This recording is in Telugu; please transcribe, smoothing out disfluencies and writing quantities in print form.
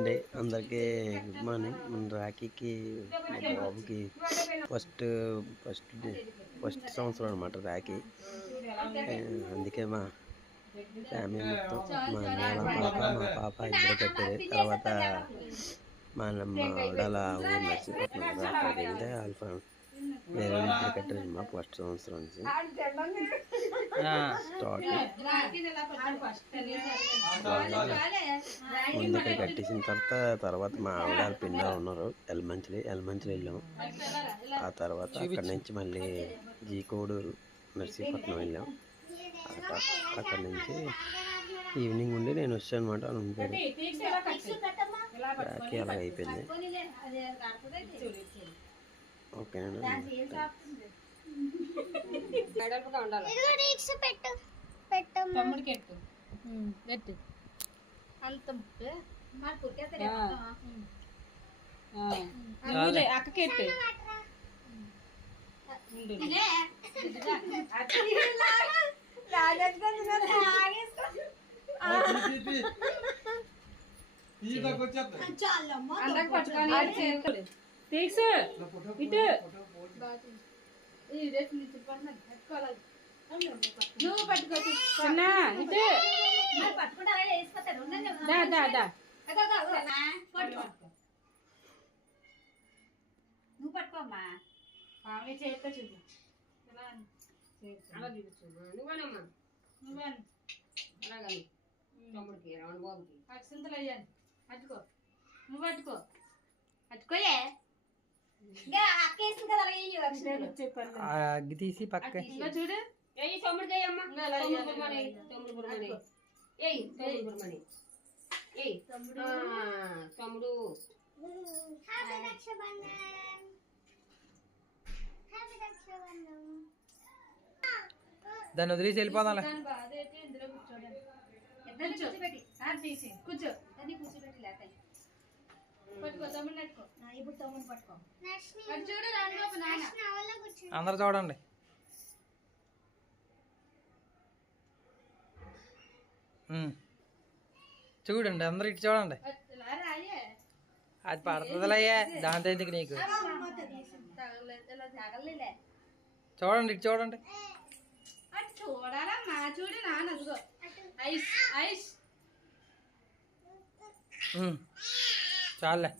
అండి అందరికీ గుడ్ మార్నింగ్. మన రాఖీకి మా బాబుకి ఫస్ట్ ఫస్ట్ ఫస్ట్ సంవత్సరం అనమాట రాఖీ. అందుకే మా ఫ్యామిలీ మొత్తం మా అన్నయ్య మా పాప ఇద్దరు కట్టారు. తర్వాత మా ఆవిడ అలా ఊరు నర్సీపట్నం అక్కడికి వెళ్తే వాళ్ళ వేరే ఇద్దరు కట్టారు మా ఫస్ట్ సంవత్సరం నుంచి స్టార్ట్. ముందుగా కట్టేసిన తర్వాత మా ఆవిడ పిల్లలు ఉన్నారు ఎలమంచిలి వెళ్ళాం. ఆ తర్వాత అక్కడి నుంచి మళ్ళీ జీకోడూరు నర్సీపట్నం వెళ్ళాం. అక్కడి నుంచి ఈవినింగ్ ఉండి నేను వచ్చాను అనమాట. అనుకుంటారు రాఖీ అలా అయిపోయింది. ఓకేనా? అక్కకెట్టు నువ్వు పట్టుకో నువ్వు పట్టుకోమ్మా చేస్తా చూడు నువ్వేనమ్మా నువ్వేను అలాగే తమ్ముడికి రావణ బాబుకి అక్షంతలు అయ్యాను. పట్టుకో నువ్వు పట్టుకో పట్టుకోయే అగ్గి తీసి పక్క చూడు తమ్ముడికి అయ్యమ్మా తమ్ముడు బుర్మని తమ్ముడు దాన్ని వదిలేసి వెళ్ళిపోదాం. కూర్చో కూర్చోబెట్టి లేక పట్టుకో తమ్ముడు పట్టుకో ఇప్పుడు తమ్ముడు పట్టుకో చూడు అందరు చూడండి. చూడండి అందరు ఇటు చూడండి. అది పడుతుందిలయ్యా దాంతో ఎందుకు నీకు. చూడండి ఇటు చూడండి. చూడాలమ్మా చూడు నాన్నదిగో ఐస్ ఐస్ చాలే.